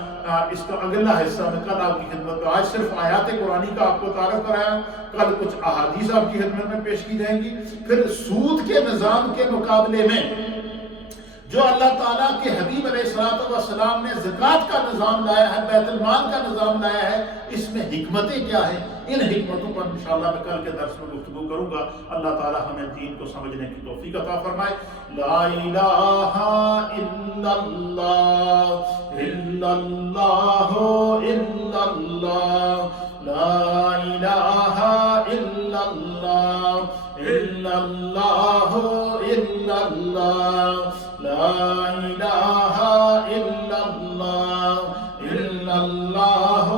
اس کا اگلا حصہ میں کل آپ کی خدمت میں، آج صرف آیات قرآنی کا آپ کو تعارف کرایا، کل کچھ احادیث آپ کی خدمت میں پیش کی جائیں گی۔ پھر سود کے نظام کے مقابلے میں جو اللہ تعالیٰ کے حبیب علیہ الصلوۃ والسلام نے زکوٰۃ کا نظام لایا ہے، بیت المال کا نظام لایا ہے، اس میں حکمتیں کیا ہیں، ان حکمتوں پر انشاءاللہ میں کل کے درس میں گفتگو کروں گا۔ اللہ تعالیٰ ہمیں دین کو سمجھنے کی توفیق عطا فرمائے۔ لا الہ الا اللہ الا اللہ الا اللہ، لا الہ الا اللہ الا اللہ الا اللہ، لا الہ الا اللہ الا اللہ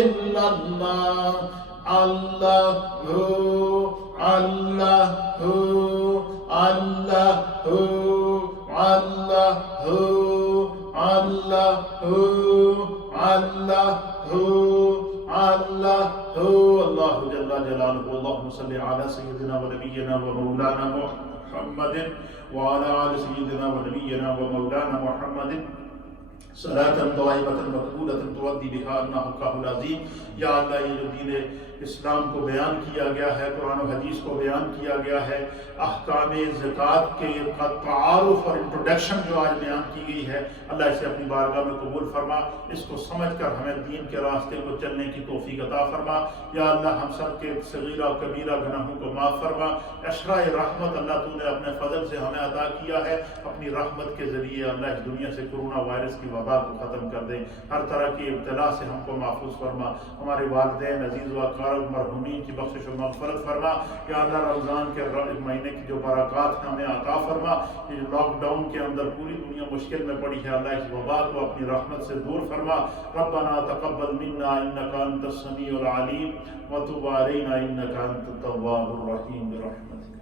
الا اللہ، اللہ اللہ اللہ اللہ اللہ اللہ اللہ جل جلالہ۔ اللہم صلی علی سیدنا و نبینا و مولانا محمد وعلى آل سيدنا ونبينا ومولانا محمد صلاة طائبة مقبولة تودي بها أنها حقه العظيم۔ یا اللہ یہ جو دین اسلام کو بیان کیا گیا ہے، قرآن و حدیث کو بیان کیا گیا ہے، احکام زکوٰۃ کے تعارف اور انٹروڈکشن جو آج بیان کی گئی ہے، اللہ اسے اپنی بارگاہ میں قبول فرما، اس کو سمجھ کر ہمیں دین کے راستے کو چلنے کی توفیق عطا فرما۔ یا اللہ ہم سب کے صغیرہ و کبیرہ گناہوں کو معاف فرما۔ عشرہ رحمت اللہ تو نے اپنے فضل سے ہمیں عطا کیا ہے، اپنی رحمت کے ذریعے اللہ اس دنیا سے کرونا وائرس کی وبا کو ختم کر دے، ہر طرح کی ابتلا سے ہم کو محفوظ فرما، ہمارے والدین عزیز و اقارب مرحومین کی بخشش و مغفرت فرما۔ یا اللہ رمضان کے مہینے کی جو برکات ہمیں عطا فرما، یہ لاک ڈاؤن کے اندر پوری دنیا مشکل میں پڑی ہے، اللہ اس وبا کو اپنی رحمت سے دور فرما۔ ربنا تقبل منا انک انت السمیع العلیم وتب علینا انک انت التواب الرحیم برحمتک۔